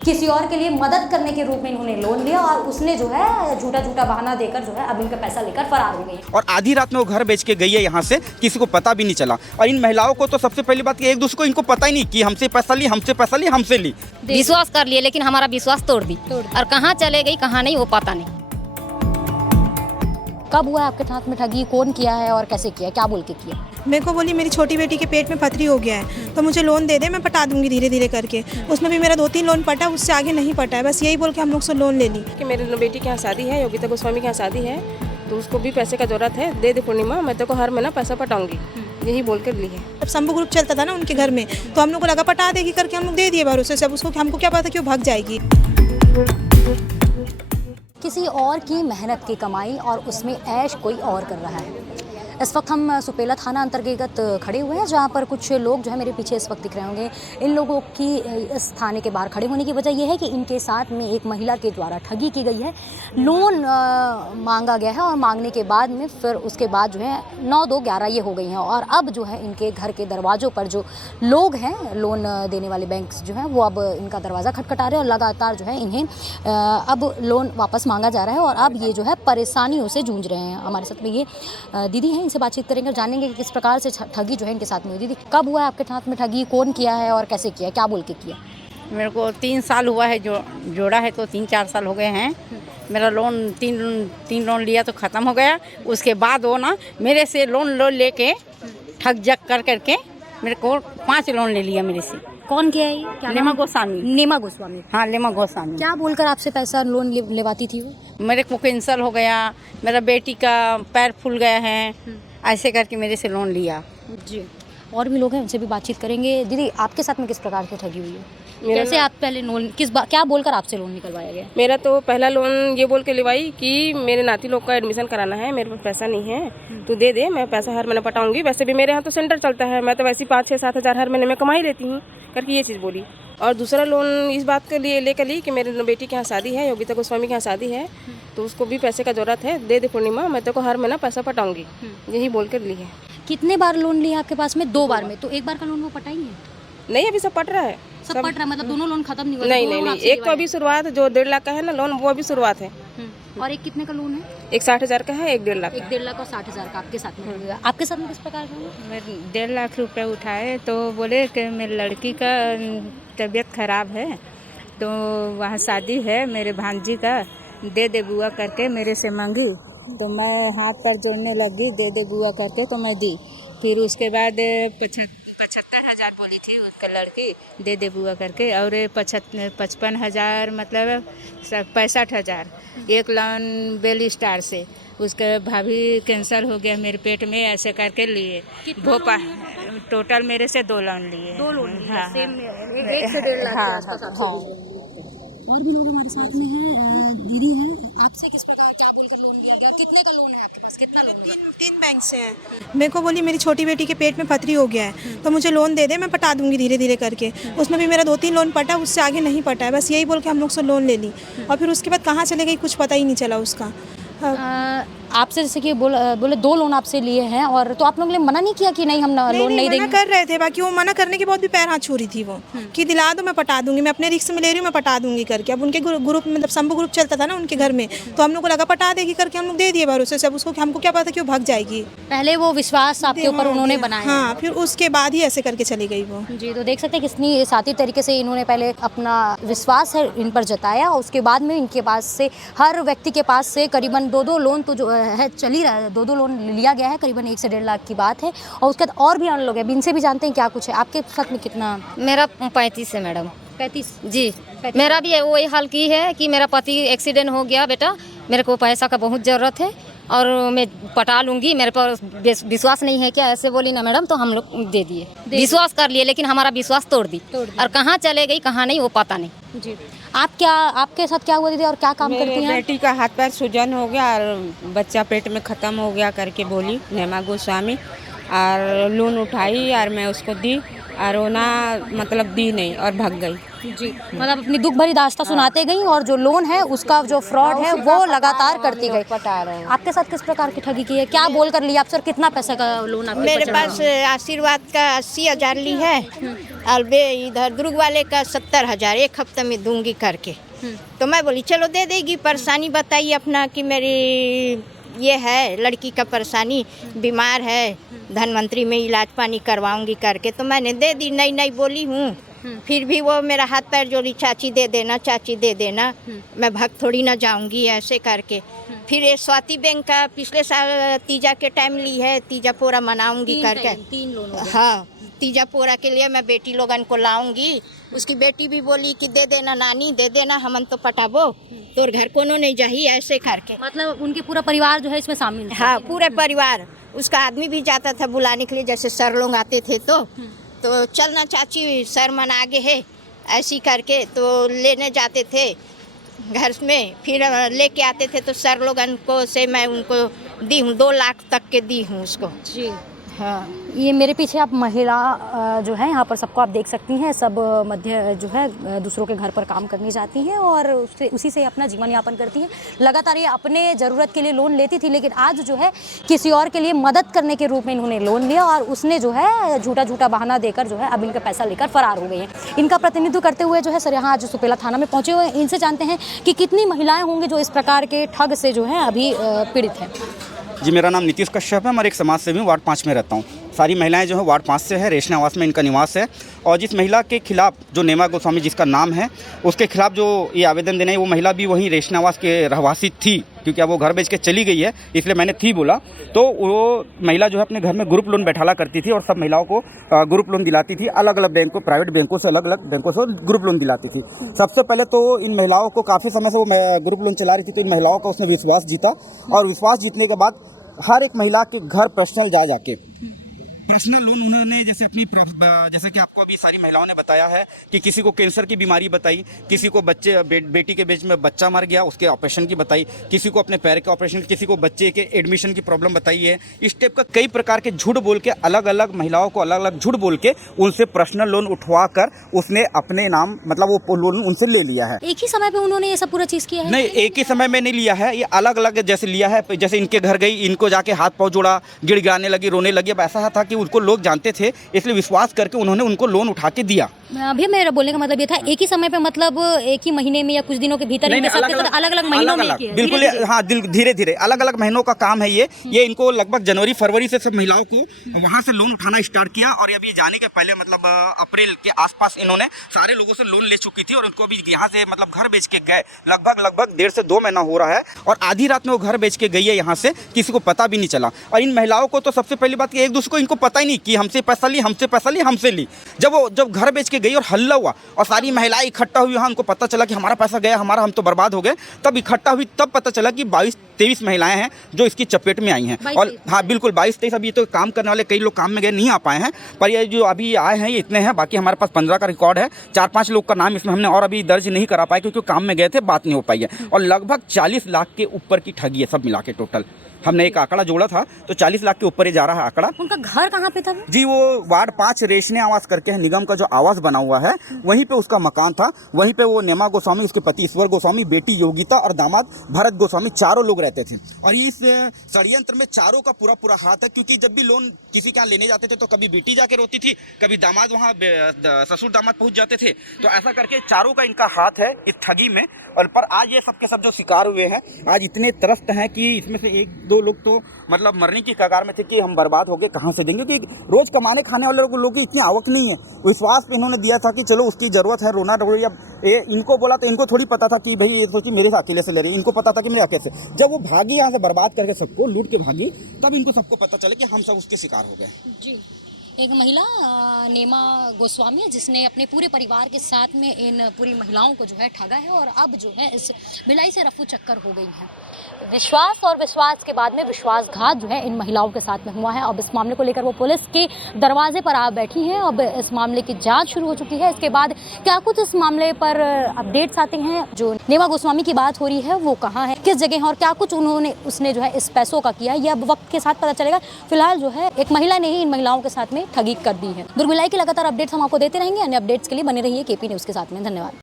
किसी और के लिए मदद करने के रूप में इन्होंने लोन लिया और उसने जो है झूठा बहाना देकर जो है अब इनका पैसा लेकर फरार हो गई और आधी रात में वो घर बेच के गई है यहाँ से, किसी को पता भी नहीं चला। और इन महिलाओं को तो सबसे पहली बात एक दूसरे को इनको पता ही नहीं कि हमसे पैसा ली। विश्वास कर लिए लेकिन हमारा विश्वास तोड़ दी और कहाँ चले गई कहाँ नहीं वो पता नहीं। कब हुआ आपके साथ में ठगी, कौन किया है और कैसे किया, क्या बोल के किया? मेरे को बोली मेरी छोटी बेटी के पेट में पथरी हो गया है तो मुझे लोन दे दे, मैं पटा दूंगी धीरे धीरे करके। उसमें भी मेरा 2-3 लोन पटा, उससे आगे नहीं पटा है। बस यही बोल के हम लोग से लोन ले ली कि मेरी बेटी के यहाँ शादी है, योगिता गोस्वामी के यहाँ शादी है, तो उसको भी पैसे का जरूरत है, दे दे पूर्णिमा, मैं तेरे को हर महीना पैसा पटाऊंगी, यही बोल कर ली है। जब शंभू ग्रुप चलता था ना उनके घर में, तो हम लोग को लगा पटा देगी करके हम लोग दे दिए भरोसे से। अब उसको हमको क्या पता कि वो भाग जाएगी। किसी और की मेहनत की कमाई और उसमें ऐश कोई और कर रहा है। इस वक्त हम सुपेला थाना अंतर्गत खड़े हुए हैं, जहां पर कुछ लोग जो है मेरे पीछे इस वक्त दिख रहे होंगे। इन लोगों की इस थाने के बाहर खड़े होने की वजह यह है कि इनके साथ में एक महिला के द्वारा ठगी की गई है। लोन मांगा गया है और मांगने के बाद में फिर उसके बाद जो है 9-2-11 ये हो गई हैं और अब जो है इनके घर के दरवाज़ों पर जो लोग हैं, लोन देने वाले बैंक जो हैं, वो अब इनका दरवाज़ा खटखटा रहे हैं और लगातार जो है इन्हें अब लोन वापस मांगा जा रहा है और अब ये जो है परेशानियों से जूझ रहे हैं। हमारे साथ में ये दीदी हैं, इनसे बातचीत करेंगे, जानेंगे कि किस प्रकार से ठगी जो है इनके साथ में हुई। दीदी, कब हुआ आपके साथ में ठगी, कौन किया है और कैसे किया, क्या बोल के किया? मेरे को 3 साल हुआ है, जो जोड़ा है तो 3-4 साल हो गए हैं। मेरा लोन तीन लोन लिया तो ख़त्म हो गया। उसके बाद वो ना मेरे से लोन लेके ठग जग करके मेरे को 5 लोन ले लिया मेरे से। कौन किया है ये? क्या लेमा गोस्वामी। नेमा गोस्वामी। हाँ, लेमा गोस्वामी। क्या बोलकर आपसे पैसा लोन लेवाती थी वो? मेरे को कैंसर हो गया, मेरा बेटी का पैर फूल गया है, ऐसे करके मेरे से लोन लिया जी। और भी लोग हैं, उनसे भी बातचीत करेंगे। दीदी, आपके साथ में किस प्रकार से ठगी हुई है? कैसे आप पहले लोन क्या बोलकर आपसे लोन निकलवाया गया? मेरा तो पहला लोन ये बोल के लिवाई कि मेरे नाती लोग का एडमिशन कराना है, मेरे पास पैसा नहीं है, तू दे दे, मैं पैसा हर महीने पटाऊंगी। वैसे भी मेरे यहाँ तो सेंटर चलता है, मैं तो वैसे 5-6-7 हज़ार हर महीने में कमाई लेती हूँ करके ये चीज़ बोली। और दूसरा लोन इस बात के लिए लेकर ली कि मेरी बेटी के यहाँ शादी है, योगिता गोस्वामी के यहाँ शादी है, तो उसको भी पैसे का जरूरत है, दे दे पूर्णिमा, मैं तेरे को हर महीना पैसा पटाऊंगी, यही बोल कर ली है। कितने बार लोन लिया आपके पास में? 2 बार में। तो एक बार का लोन वो पटाएंगे? नहीं, अभी सब पट रहा है। सब पट रहा है, मतलब दोनों लोन खत्म नहीं हुआ? नहीं, एक तो अभी शुरुआत, जो 1.5 लाख का है ना लोन, वो अभी शुरुआत है। और एक कितने का लोन है? एक 60,000 का है, एक 1.5 लाख। 1.5 लाख और 60,000 का आपके साथ में हुआ। आपके साथ में किस प्रकार का हुआ? मैं 1.5 लाख रुपए उठाए तो बोले कि मेरी लड़की का तबीयत खराब है, तो वहाँ शादी है मेरे भांजी का, दे दे बुआ करके मेरे से मांगी, तो मैं हाथ पर जोड़ने लगी, दे दे बुआ करके, तो मैं दी। फिर उसके बाद 75,000 बोली थी उसका लड़की, दे दे बुआ करके, और 55,000 मतलब 65,000 एक लोन बेली स्टार से। उसके भाभी कैंसर हो गया मेरे पेट में, ऐसे करके लिए। भोपाल टोटल मेरे से 2 लोन लिए। 2 लोन लिए? हाँ, सेम 1 से 1.5 लाख के आसपास आपसे। और भी लोग हमारे साथ में हैं। दीदी हैं, आपसे किस प्रकार क्या बोलकर लोन लिया गया? कितने का लोन है आपके पास, कितना लोन है? 3 बैंक से है। मेरे को बोली मेरी छोटी बेटी के पेट में पथरी हो गया है तो मुझे लोन दे दे, मैं पटा दूंगी धीरे धीरे करके। उसमें भी मेरा 2-3 लोन पटा, उससे आगे नहीं पटा है। बस यही बोल के हम लोग से लोन ले ली और फिर उसके बाद कहाँ चले गई कुछ पता ही नहीं चला उसका। आपसे जैसे कि बोले 2 लोन आपसे लिए हैं, और तो आप लोगों ने मना नहीं किया कि नहीं हम लोन नहीं देंगे? मना कर रहे थे, बाकी वो मना करने के बाद भी पैर हाथ छू रही थी वो कि दिला दो, मैं पटा दूंगी, मैं अपने रिस्क में ले रही हूँ, मैं पटा दूंगी करके। अब उनके ग्रुप मतलब शंभू ग्रुप चलता था ना उनके घर में, तो हम लोग को लगा पटा देगी करके हम लोग दे दिए भरोसे से। अब उसको हमको क्या पता कि वो भाग जाएगी। पहले वो विश्वास आपके ऊपर उन्होंने बनाया। हाँ, फिर उसके बाद ही ऐसे करके चली गई वो। जी, तो देख सकते हैं कितनी साथी तरीके से इन्होंने पहले अपना विश्वास है इन पर जताया, और उसके बाद में इनके पास से हर व्यक्ति के पास से करीबन 2-2 लोन तो जो है चल ही रहा है, 2-2 लोन लिया गया है, करीबन 1 से 1.5 लाख की बात है। और उसके बाद और भी अन्य लोग हैं, इनसे भी जानते हैं क्या कुछ है। आपके साथ में कितना? मेरा 35 है मैडम। 35 जी, मेरा भी वही हाल की है कि मेरा पति एक्सीडेंट हो गया बेटा, मेरे को पैसा का बहुत ज़रूरत है और मैं पटा लूँगी, मेरे पर विश्वास नहीं है क्या, ऐसे बोली ना मैडम, तो हम लोग दे दिए। विश्वास कर लिए लेकिन हमारा विश्वास तोड़ दी और कहाँ चले गई कहाँ नहीं वो पता नहीं। जी, आपके साथ क्या हुआ दीदी और क्या काम करती हैं? बेटी का हाथ पैर सूजन हो गया और बच्चा पेट में ख़त्म हो गया करके बोली नेमा गोस्वामी, और लोन उठाई और मैं उसको दी और वो ना मतलब दी नहीं और भाग गई। जी, मतलब अपनी दुख भरी दास्तां सुनाते गई और जो लोन है उसका जो फ्रॉड है वो लगातार करती गई। पटा रहे हैं। आपके साथ किस प्रकार की ठगी की है, क्या बोल कर लिया आप? सर, कितना पैसा का लोन आपके मेरे पास आशीर्वाद का 80,000 ली है अलबे इधर दुर्ग वाले का 70,000 एक हफ्ते में दूंगी करके। तो मैं बोली चलो दे देगी। परेशानी बताइए अपना कि मेरी ये है लड़की का परेशानी, बीमार है, धनवंतरी में इलाज पानी करवाऊंगी करके। तो मैंने दे दी, नई नई बोली हूँ। फिर भी वो मेरा हाथ पैर जोड़ी, चाची दे देना, चाची दे देना, मैं भग थोड़ी ना जाऊंगी ऐसे करके। फिर ये स्वाति बैंक का पिछले साल तीजा के टाइम ली है, तीजा पूरा मनाऊंगी करके। 3 लोन हो गए। हाँ, तीजा पूरा के लिए मैं बेटी लोगन को लाऊंगी। उसकी बेटी भी बोली कि दे देना नानी, दे देना, हमन तो पटाबो, तोर घर कोनो नहीं जाही ऐसे करके। मतलब उनके पूरा परिवार जो है इसमें शामिल है। हाँ, पूरे परिवार। उसका आदमी भी जाता था बुलाने के लिए, जैसे सर लोग आते थे तो चलना चाची, सर मन आगे है ऐसी करके। तो लेने जाते थे घर में, फिर लेके आते थे तो सर लोगन को से मैं उनको दी हूँ, 2 लाख तक के दी हूँ उसको। जी। हाँ, ये मेरे पीछे आप महिला जो है यहाँ पर सबको आप देख सकती हैं, सब मध्य जो है दूसरों के घर पर काम करने जाती हैं और उसी से अपना जीवन यापन करती हैं। लगातार ये अपने ज़रूरत के लिए लोन लेती थी, लेकिन आज जो है किसी और के लिए मदद करने के रूप में इन्होंने लोन लिया और उसने जो है झूठा बहाना देकर जो है अब इनका पैसा लेकर फरार हो गई हैं। इनका प्रतिनिधित्व करते हुए जो है सर यहाँ आज सुपेला थाना में पहुँचे हुए हैं। इनसे जानते हैं कि कितनी महिलाएँ होंगी जो इस प्रकार के ठग से जो है अभी पीड़ित हैं। जी, मेरा नाम नीतीश कश्यप है, मैं एक समाज सेवी वार्ड 5 में रहता हूँ। सारी महिलाएं जो है वार्ड 5 से है, रेशना आवास में इनका निवास है। और जिस महिला के खिलाफ जो नेमा गोस्वामी जिसका नाम है, उसके खिलाफ जो ये आवेदन देना है, वो महिला भी वहीं रेशना आवास के रहवासी थी, क्योंकि अब वो घर बेच के चली गई है, इसलिए मैंने थी बोला। तो वो महिला जो है अपने घर में ग्रुप लोन बैठाला करती थी और सब महिलाओं को ग्रुप लोन दिलाती थी, अलग अलग बैंकों, प्राइवेट बैंकों से, अलग अलग बैंकों से ग्रुप लोन दिलाती थी। सबसे पहले तो इन महिलाओं को काफ़ी समय से वो ग्रुप लोन चला रही थी, तो इन महिलाओं का उसने विश्वास जीता और विश्वास जीतने के बाद हर एक महिला के घर पर्सनल जा जाके पर्सनल लोन उन्होंने जैसे कि आपको अभी सारी महिलाओं ने बताया है कि किसी को कैंसर की बीमारी बताई, किसी को बेटी के बीच में बच्चा मर गया उसके ऑपरेशन की बताई, किसी को अपने पैर के ऑपरेशन, किसी को बच्चे के एडमिशन की प्रॉब्लम बताई है। इस टाइप का कई प्रकार के झूठ बोल के अलग अलग महिलाओं को अलग अलग झूठ बोल के उनसे पर्सनल लोन उठवा कर उसने अपने नाम मतलब वो लोन उनसे ले लिया है। एक ही समय पे उन्होंने ये सब पूरा चीज़ किया है? नहीं, एक ही समय में नहीं लिया है, ये अलग अलग जैसे लिया है। जैसे इनके घर गई, इनको जाके हाथ पाँव जोड़ा, गिड़गिड़ाने लगी, रोने लगी। अब ऐसा था कि उनको लोग जानते थे, इसलिए विश्वास करके उन्होंने उनको लोन उठा के दिया। अभी मेरा बोलने का मतलब ये था, एक ही समय पे मतलब एक ही महीने में या कुछ दिनों के भीतर इनके सबके साथ अलग अलग महीनों में किया है। बिल्कुल, हाँ, धीरे धीरे अलग अलग महीनों का काम है ये इनको लगभग जनवरी फरवरी से सब महिलाओं को वहाँ से लोन उठाना स्टार्ट किया और अभी जाने के पहले मतलब अप्रैल के आसपास इन्होंने सारे लोगों से लोन ले चुकी थी और उनको अभी यहाँ से मतलब घर बेच के गए, लगभग 1.5 से 2 महीना हो रहा है और आधी रात में वो घर बेच के गई है यहाँ से, किसी को पता भी नहीं चला। और इन महिलाओं को तो सबसे पहली बात कि एक दूसरे को इनको पता ही नहीं कि हमसे पैसा ली। जब घर बेच के गई और हल्ला हुआ और सारी महिलाएं इकट्ठा हुई, हाँ, उनको पता चला कि हमारा पैसा गया, हम तो बर्बाद हो गए। तब इकट्ठा हुई, तब पता चला कि 22-23 महिलाएं हैं जो इसकी चपेट में आई हैं। और हाँ, बिल्कुल 22-23, अभी तो काम करने वाले कई लोग काम में गए, नहीं आ पाए हैं, पर ये जो अभी आए हैं ये इतने हैं। बाकी हमारे पास 15 का रिकॉर्ड है, 4-5 लोग का नाम इसमें हमने और अभी दर्ज नहीं करा पाए क्योंकि काम में गए थे, बात नहीं हो पाई है। और लगभग 40 लाख के ऊपर की ठगी है सब मिला के टोटल। हमने एक आंकड़ा जोड़ा था तो 40 लाख के ऊपर ही जा रहा है आंकड़ा। उनका घर कहाँ पे था? जी, वो वार्ड 5 रेशने आवास करके है, निगम का जो आवास बना हुआ है, वहीं पे उसका मकान था। वहीं पे वो नेमा गोस्वामी, उसके पति ईश्वर गोस्वामी, बेटी योगिता और दामाद भरत गोस्वामी, चारों लोग रहते थे। और इस षड्यंत्र में चारों का पूरा हाथ है, क्योंकि जब भी लोन किसी के यहाँ लेने जाते थे तो कभी बेटी जाके रोती थी, कभी दामाद वहाँ ससुर दामाद पहुँच जाते थे। तो ऐसा करके चारों का इनका हाथ है इस ठगी में। और पर आज ये सबके सब जो शिकार हुए हैं, आज इतने त्रस्त हैं कि इसमें से 1-2 लोग तो मतलब मरने की कगार में थे कि हम बर्बाद हो गए, कहाँ से देंगे, क्योंकि रोज कमाने खाने वाले लोगों की इतनी आवक नहीं है। विश्वास इन्होंने दिया था कि चलो उसकी जरूरत है, रोना रो, जब इनको बोला तो इनको थोड़ी पता था कि भाई ये सोची मेरे से अकेले से ले रही, इनको पता था कि मेरे अकेले से। जब वो भागी यहाँ से बर्बाद करके सबको लूट के भागी, तब इनको सबको पता चला कि हम सब उसके शिकार हो गए। जी, एक महिला नेमा गोस्वामी है जिसने अपने पूरे परिवार के साथ में इन पूरी महिलाओं को जो है ठगा है और अब जो है इस बिलाई से रफू चक्कर हो गई है। विश्वास और विश्वास के बाद में विश्वासघात जो है इन महिलाओं के साथ में हुआ है। अब इस मामले को लेकर वो पुलिस के दरवाजे पर आ बैठी हैं। अब इस मामले की जांच शुरू हो चुकी है। इसके बाद क्या कुछ इस मामले पर अपडेट्स आते हैं, जो नेमा गोस्वामी की बात हो रही है वो कहाँ है, किस जगह है और क्या कुछ उसने जो है इस पैसों का किया है, यह अब वक्त के साथ पता चलेगा। फिलहाल जो है एक महिला ने ही इन महिलाओं के साथ में ठगी कर दी है। दुर्ग भिलाई की लगातार अपडेट्स हम आपको देते रहेंगे। अन्य अपडेट्स के लिए बने रहिए केपी न्यूज़ के साथ में। धन्यवाद।